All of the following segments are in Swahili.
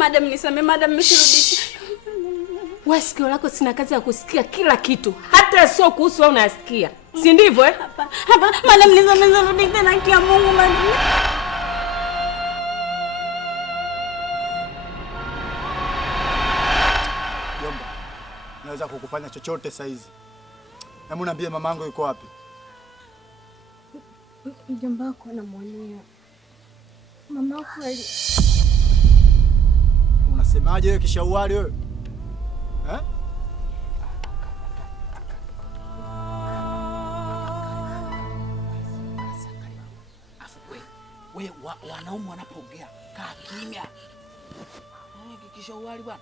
Madam nisamee, madam msirudi. Wewe sikio lako sina kazi ya kusikia kila kitu. Hata sio kuhusu wewe unasikia. Si ndivyo eh? Hapa, madam nisamee, nirudi tena kia Mungu madam. Jomba, naweza kukufanya chochote saa hizi. Hebu niambie mamangu yuko wapi? Mjomba wako anamuonea. Mama wako Unasemaje wewe kishauali wewe? Eh? Wewe wanaume wanapoongea kaa kimya. Kishauali bwana.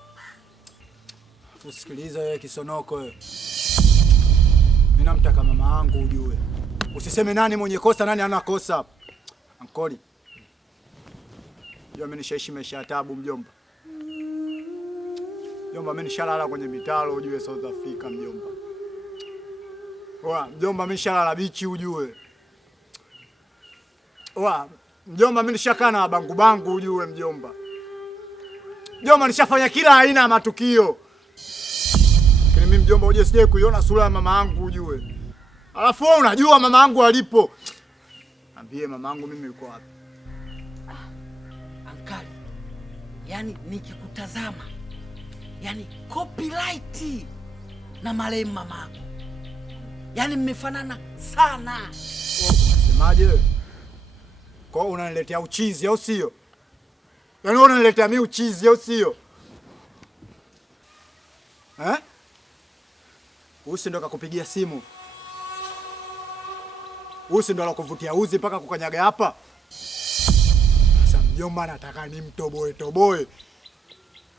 Usikilize wewe kisonoko wewe. Mimi namtaka mama yangu ujue. Usiseme nani mwenye kosa nani hana kosa. Ankoli. Mimi nishaishi maisha ya taabu mjomba. Mjomba mimi nishalala kwenye mitalo ujue South Africa mjomba. Mjomba mimi nishalala bichi ujue. Mjomba mimi nishakaa na bangu ujue mjomba. Mjomba nishafanya kila aina ya matukio. Lakini mimi mjomba uje sije kuiona sura ya mama yangu ujue. Alafu wewe unajua mama yangu alipo. Ambie mama yangu mimi yuko wapi? Ankali. Yaani nikikutazama. Yaani copyright na marehemu mamako. Yaani mmefanana sana. Unasemaje wewe? Kwa unaniletea uchizi au sio? Yaani unaniletea mimi uchizi au sio? Eh? Usi ndo kakupigia simu. Usi ndo alokuvutia uzi mpaka kukanyaga hapa. Sasa mjomba nataka nimtoboe.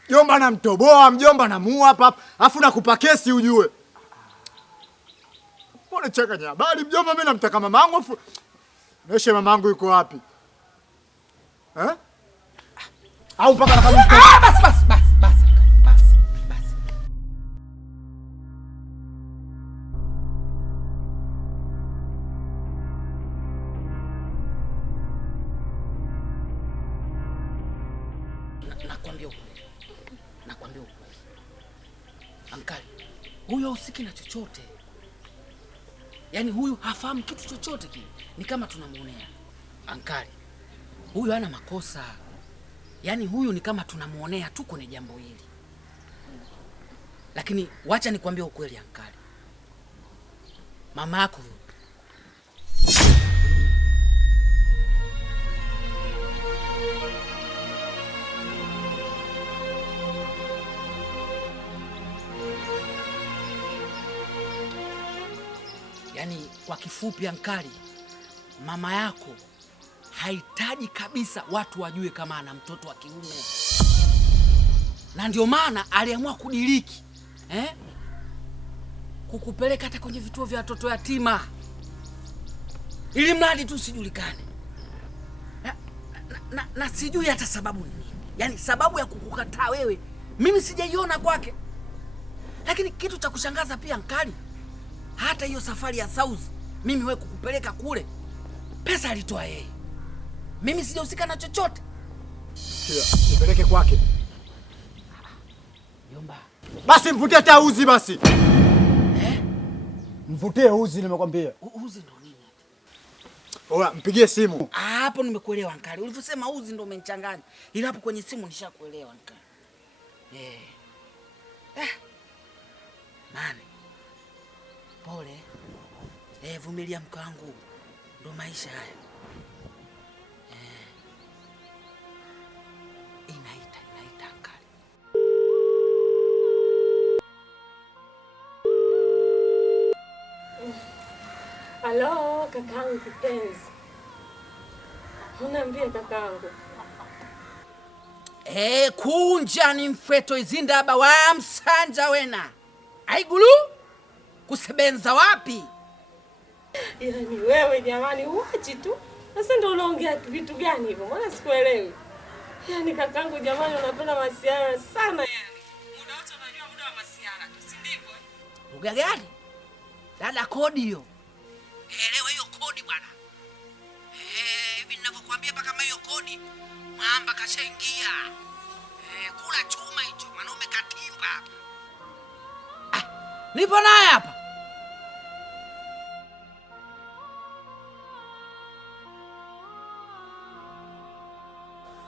Mjomba namtoboa, mjomba namuua hapa. Alafu nakupa kesi ujue. Mbona changanya habari mjomba mimi namtaka mamangu. Neshe mamangu yuko wapi? Eh? Au mpaka nakamta. Basi. Nakwambia ukweli. Ankali, huyu hahusiki na chochote. Yaani huyu hafahamu kitu chochote kile. Ni kama tunamuonea. Ankali, huyu hana makosa. Yaani huyu ni kama tunamuonea tu kwenye jambo hili. Lakini wacha nikwambie ukweli Ankali. Mama yako yaani kwa kifupi Ankali, mama yako hahitaji kabisa watu wajue kama ana mtoto wa kiume. Na ndio maana aliamua kudiriki. Kukupeleka hata kwenye vituo vya watoto yatima. Ili mradi tu usijulikane. Na sijui hata sababu ni nini. Yaani sababu ya kukukataa wewe mimi sijaiona kwake. Lakini kitu cha kushangaza pia Ankali, hata hiyo safari ya South mimi wewe kukupeleka kule, pesa alitoa yeye. Mimi sijahusika na chochote. Sikia, nipeleke kwake. Yomba. Basi mvutie hata uzi basi. Mvutie uzi nimekwambia. Uzi ndo nini? Oya, mpigie simu. Hapo nimekuelewa Ankali. Ulivyosema uzi ndo umenichanganya. Ila hapo kwenye simu nishakuelewa Ankali. Nani? Pole. Vumilia mke wangu. Ndo maisha haya. Inaita Ankali. Halo, kakangu kipenzi. Unaambia kakangu. Kunja ni mfeto izindaba wa msanja wena. Aigulu? Kusebenza wapi? Yaani wewe jamani uachi tu. Sasa ndio unaongea vitu gani hivyo? Mbona sikuelewi? Yaani kakangu jamani unapenda masiara sana yani. Muda wote unajua muda wa masiara tu, si ndivyo? Lugha gani? Dada kodi hiyo. Elewa hiyo kodi bwana. Hivi ninavyokuambia paka kama hiyo kodi mwamba kashaingia. Nipo naye hapa.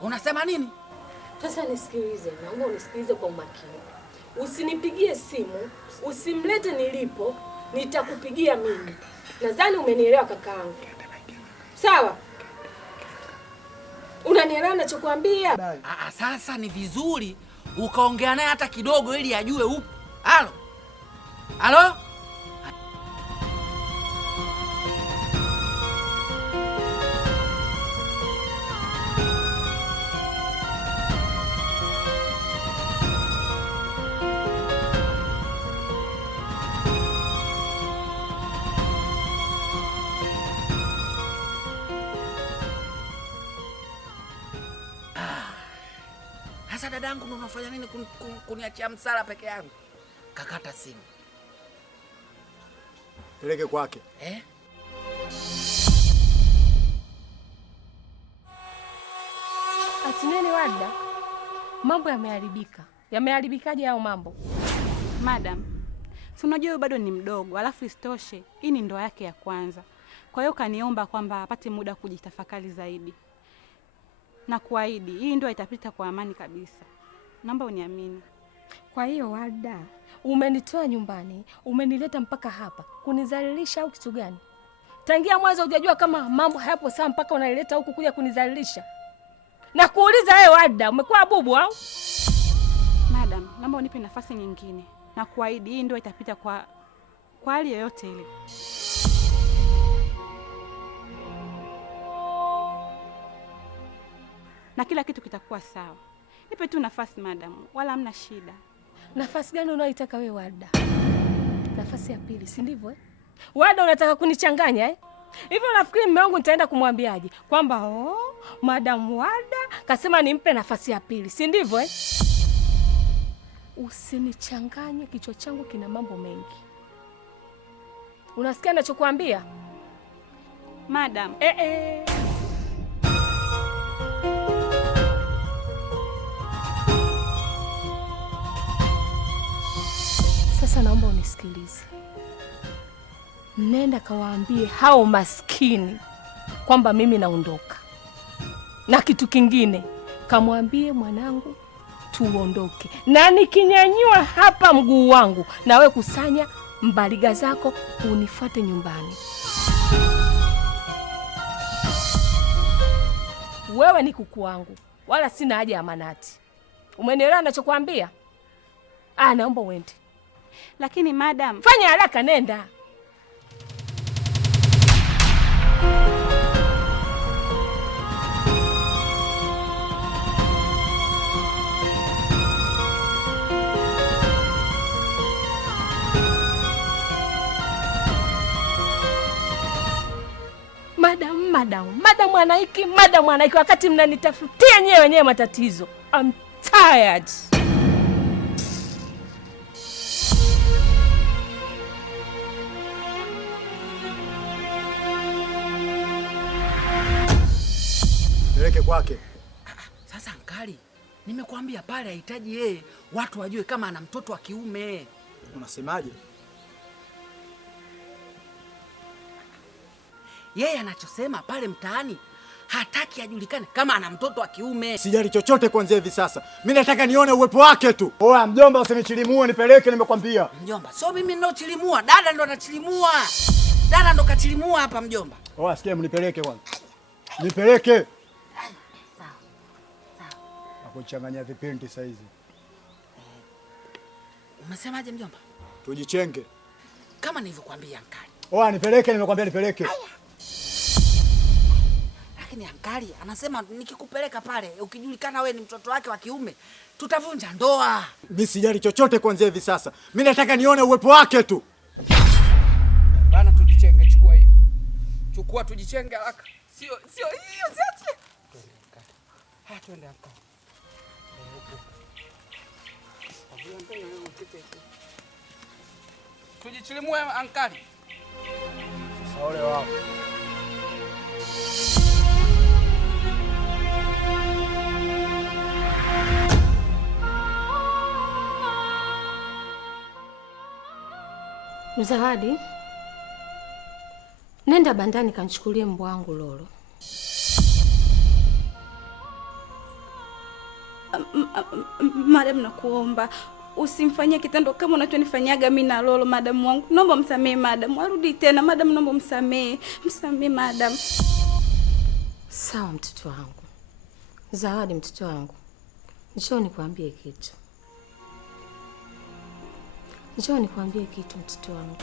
Unasema nini? Sasa nisikilize, naomba unisikilize kwa umakini. Usinipigie simu, usimlete nilipo, nitakupigia mimi. Nadhani umenielewa kakaangu. Sawa? Unanielewa ninachokuambia? Sasa ni vizuri ukaongea naye hata kidogo ili ajue upo. Halo? Halo? Sasa dadangu, ndo unafanya nini kuniachia msala peke yangu? Kakata simu. Peleke kwake. Ati nini Warda? Mambo yameharibika. Yameharibikaje hao mambo? Madam, si unajua bado ni mdogo, alafu isitoshe hii ni ndoa yake ya kwanza. Kwa hiyo kaniomba kwamba apate muda kujitafakari zaidi. Na kuahidi hii ndoa itapita kwa amani kabisa. Naomba uniamini. Kwa hiyo Warda, umenitoa nyumbani, umenileta mpaka hapa kunizalilisha au kitu gani? Tangia mwanzo hujajua kama mambo hayapo sawa mpaka unaleta huku kuja kunizalilisha? Na kuuliza wewe Warda, umekuwa bubu au? Madam, naomba unipe nafasi nyingine. Na kuahidi hii ndoa itapita kwa hali yoyote ile. Na kila kitu kitakuwa sawa. Nipe tu nafasi madam, wala hamna shida. Nafasi gani unayoitaka wewe Warda? Nafasi ya pili, si ndivyo? Warda, unataka kunichanganya eh? Hivyo unafikiri mume wangu nitaenda kumwambiaje? Kwamba Madam Warda kasema nimpe nafasi ya pili, si ndivyo eh? Usinichanganye, kichwa changu kina mambo mengi. Unasikia ninachokuambia? Madam. Sasa naomba unisikilize. Nenda kawaambie hao maskini kwamba mimi naondoka. Na kitu kingine, kamwambie mwanangu tuondoke. Na nikinyanyua hapa mguu wangu, na we kusanya mbaliga zako unifuate nyumbani. Wewe ni kuku wangu, wala sina haja ya manati. Umenielewa ninachokuambia? Naomba uende. Lakini madam, fanya haraka, nenda. Madam anaiki wakati mnanitafutia nyewe wenyewe matatizo. I'm tired. Peleke kwake. Sasa ankali, nimekuambia pale hahitaji yeye watu wajue kama ana mtoto wa kiume. Unasemaje? Yeye anachosema pale mtaani hataki ajulikane kama ana mtoto wa kiume. Sijali chochote kuanzia hivi sasa. Mimi nataka nione uwepo wake tu. Oa mjomba, usinichilimue, nipeleke nimekwambia. Mjomba, sio mimi ninaochilimua, dada ndo anachilimua. Dada ndo kachilimua hapa mjomba. Oa sikia, mnipeleke kwanza. Nipeleke. Sawa. Nakuchanganya vipindi saa hizi. Umesemaje mjomba? Tujichenge. Kama nilivyokuambia ankali. Oa nipeleke, nimekwambia nipeleke. Lakini ankali anasema nikikupeleka pale ukijulikana we ni mtoto wake wa kiume tutavunja ndoa. Mimi sijali chochote kuanzia hivi sasa. Mimi nataka nione uwepo wake tu. Bana, tujichenge, chukua hiyo. Chukua, tujichenge haraka. Sio hiyo, siache. Twende ankali. Tujichilimue ankali. Sasa ole wao. Zawadi, nenda bandani kanichukulie mbwa wangu Lolo. Madam, nakuomba usimfanyie kitendo kama unachonifanyaga mimi na Lolo. Madam wangu, naomba msamee madam. Arudi tena madam, naomba msamee. Msamee madam. Sawa mtoto wangu. Zawadi mtoto wangu. Njoo nikwambie kitu. Njoo nikwambie kitu mtoto wangu.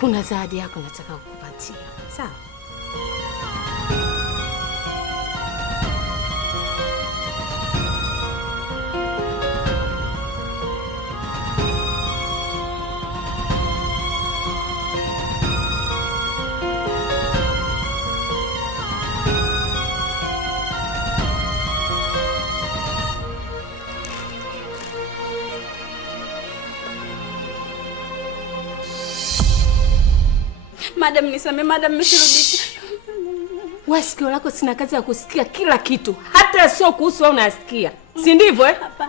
Kuna zawadi yako nataka kukupatia. Sawa? Madam nisamee madam, msirudi. Wewe sikio lako sina kazi ya kusikia kila kitu. Hata sio kuhusu wewe unasikia. Si ndivyo eh? Hapa.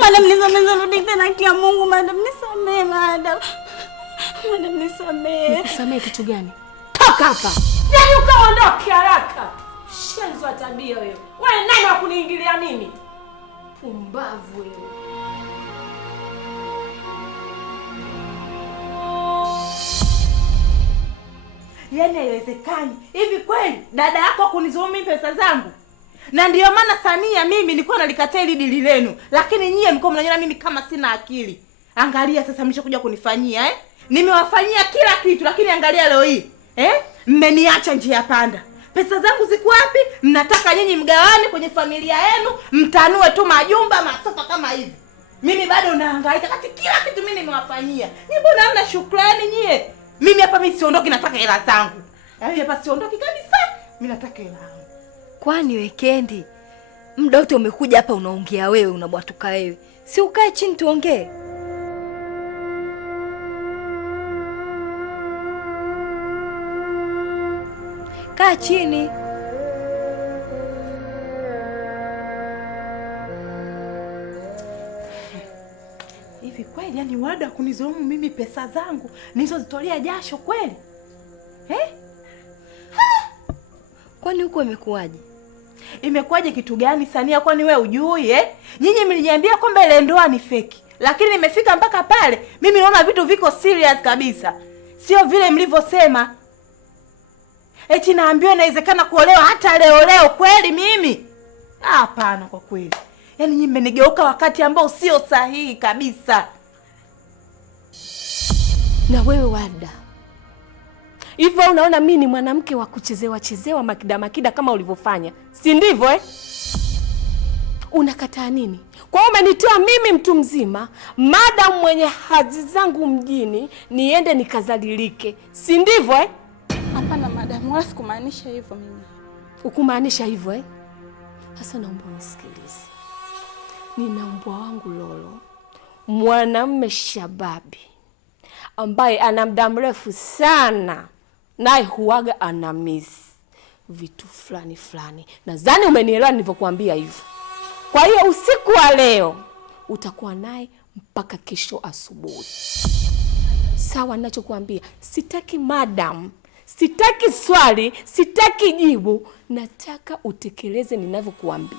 Madam nisamee, rudi tena kia Mungu madam, nisamee madam. Madam nisamee. Nikusamee kitu gani? Toka hapa. Yaani ukaondoke haraka. Shenzo tabia wewe. Wewe nani wa kuniingilia mimi? Pumbavu wewe. Yaani haiwezekani. Hivi kweli dada yako kunizuru mimi pesa zangu? Na ndiyo maana Samia mimi nilikuwa nalikataa hili dili lenu. Lakini nyie mko mnaniona mimi kama sina akili. Angalia sasa mlishokuja kunifanyia Nimewafanyia kila kitu lakini angalia leo hii. Mmeniacha njia panda. Pesa zangu ziko wapi? Mnataka nyinyi mgawane kwenye familia yenu, mtanue tu majumba masofa kama hivi. Mimi bado nahangaika kati kila kitu mimi nimewafanyia. Nyinyi mbona hamna shukrani nyie? Mimi hapa mimi siondoki, nataka hela zangu. Yaani hapa siondoki kabisa. Mimi nataka hela zangu. Kwani weekendi? Muda wote umekuja hapa unaongea wewe, unabwatuka wewe. Si ukae chini tuongee. Kaa chini. Hivi kweli yani wada kunizulumu mimi pesa zangu nilizozitolea jasho kweli? Kwani huko imekuwaje? Imekuwaje kitu gani Sania, kwani wewe hujui Nyinyi mliniambia kwamba ile ndoa ni fake. Lakini nimefika mpaka pale, mimi naona vitu viko serious kabisa. Sio vile mlivyosema. Eti naambiwa inawezekana kuolewa hata leo kweli mimi? Hapana kwa kweli. Yaani nyinyi mmenigeuka wakati ambao sio sahihi kabisa. Na wewe Wada, hivyo unaona mimi ni mwanamke wa kuchezewa makida kama ulivyofanya, si ndivyo Unakataa nini? Kwa hiyo umenitoa mimi mtu mzima, madam mwenye hadhi zangu mjini, niende nikazalilike, si ndivyo Hapana madam, wala sikumaanisha hivyo mimi. Ukumaanisha hivyo Sasa naomba unisikilize. Nina mbwa wangu Lolo, mwanamume shababi ambaye ana muda mrefu sana, naye huaga ana miss vitu fulani. Nadhani umenielewa nilivyokuambia hivyo. Kwa hiyo usiku wa leo utakuwa naye mpaka kesho asubuhi. Sawa ninachokuambia? Sitaki madam, sitaki swali, sitaki jibu, nataka utekeleze ninavyokuambia.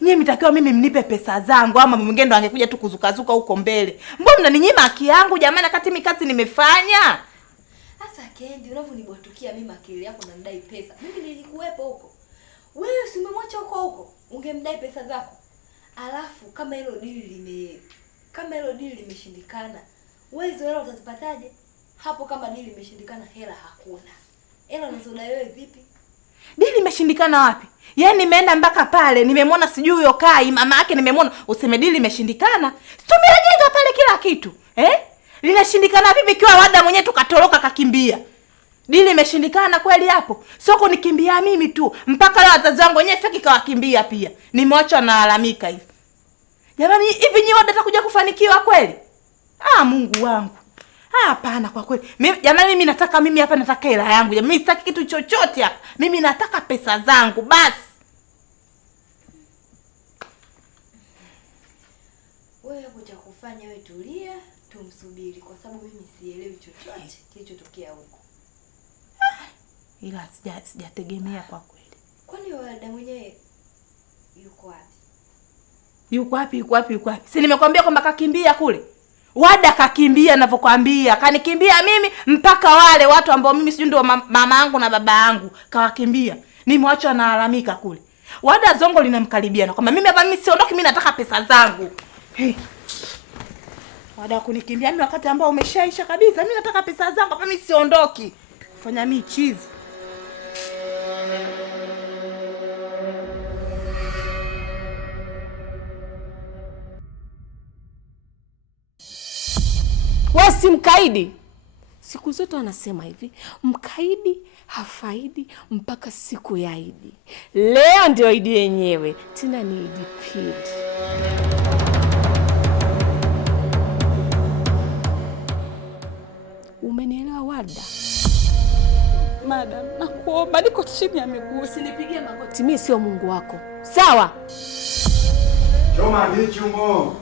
Nyinyi mtakiwa mimi mnipe pesa zangu ama mwingine ndo angekuja tu kuzukazuka huko mbele. Mbona mnaninyima haki yangu jamani, wakati mimi kazi nimefanya? Sasa Kendi, unavyonibwatukia mimi akili yako na ndai pesa. Mimi nilikuwepo huko. Wewe si umemwacha huko, ungemdai pesa zako. Alafu kama hilo dili limeshindikana, wewe hizo hela utazipataje? Hapo kama dili limeshindikana, hela hakuna. Hela unazodai wewe vipi? Dili imeshindikana wapi? Yaani nimeenda mpaka pale, nimemwona sijui huyo Kai, mama yake nimemwona, useme dili imeshindikana? Tumejenga pale kila kitu. Linashindikana vipi kiwa Wada mwenyewe tukatoroka kakimbia? Dili imeshindikana kweli hapo? Soko nikimbia mimi tu, mpaka leo wazazi wangu wenyewe feki kawakimbia pia. Nimeacha nalalamika hivi. Jamani hivi nyi Wada atakuja kufanikiwa kweli? Mungu wangu. Hapana, kwa kweli. Jamani, mimi hapa nataka hela yangu. Mimi sitaki kitu chochote hapa. Mimi nataka pesa zangu basi. Wewe hapo cha kufanya wewe tulia, tumsubiri kwa sababu mimi sielewi chochote kilichotokea huko. Ila sijategemea kwa kweli. Kwani Wada mwenyewe yuko wapi? Yuko wapi? Si nimekwambia kwamba kakimbia kule. Wada kakimbia ninavyokuambia. Kanikimbia mimi mpaka wale watu ambao mimi sijui ndio mama yangu na baba yangu kawakimbia. Nimewaacha wanalalamika kule. Wada zongo linamkaribia na kwamba mimi siondoki, mimi nataka pesa zangu. Hey. Wada kunikimbia mimi wakati ambao umeshaisha kabisa. Mimi nataka pesa zangu, hapa mimi siondoki. Fanya mimi chizi. Wewe si mkaidi. Siku zote wanasema hivi, mkaidi hafaidi mpaka siku ya Idi. Leo ndio Idi yenyewe, tena ni Idi pili. Umenielewa Wada? Madam, nakuomba, niko chini ya miguu. Usinipigie magoti, mimi sio Mungu wako. Sawa? Choma ndichi umo.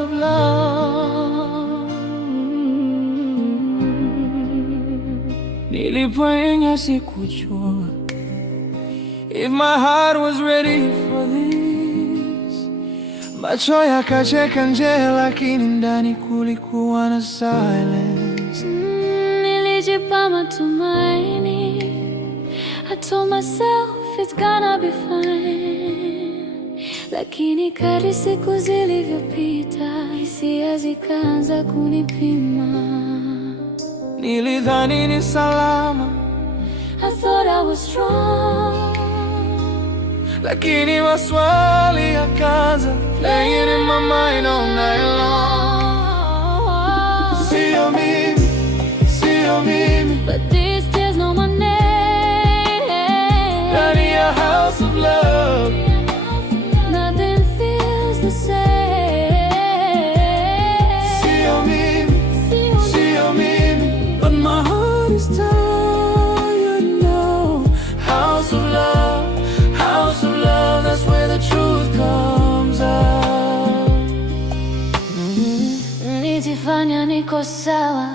Of love. Nilipoingia sikujua if my heart was ready for this. Macho yakacheka nje lakini ndani kulikuwa na silence. Nilijipa matumaini. I told myself it's gonna be fine. Lakini kadri siku zilivyopita, hisia zikaanza kunipima. Nilidhani ni salama, I thought I was strong. Lakini maswali yakaanza playing in my mind all night long. Sio mimi, but these tears know my name. Ndani ya house of love. Nijifanya niko sawa,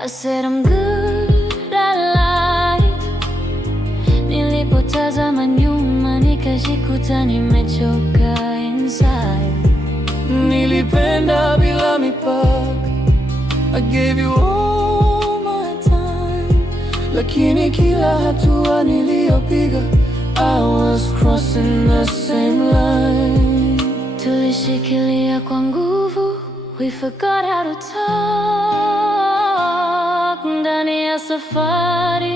I said I'm good, I lied. Nilipotazama nyuma nikajikuta nimechoka inside. Nilipenda bila mipaka, I gave you all my time. Lakini kila hatua niliyopiga, I was crossing the same line. Tulishikilia kwa nguvu, we forgot how to talk. Ndani ya safari,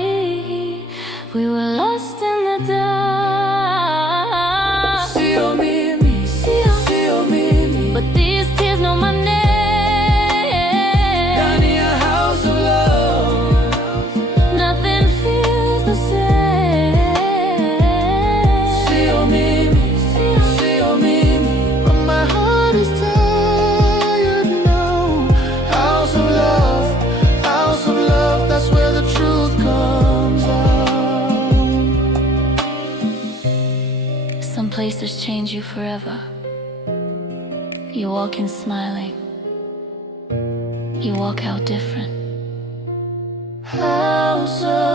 we were lost in the dark. Sio mimi, but these tears know my name. Ndani ya house of love, nothing feels the same. Sio mimi, but my heart is tired now. House of love, that's where the truth comes out. Some places change you forever. You walk in smiling, you walk out different. House of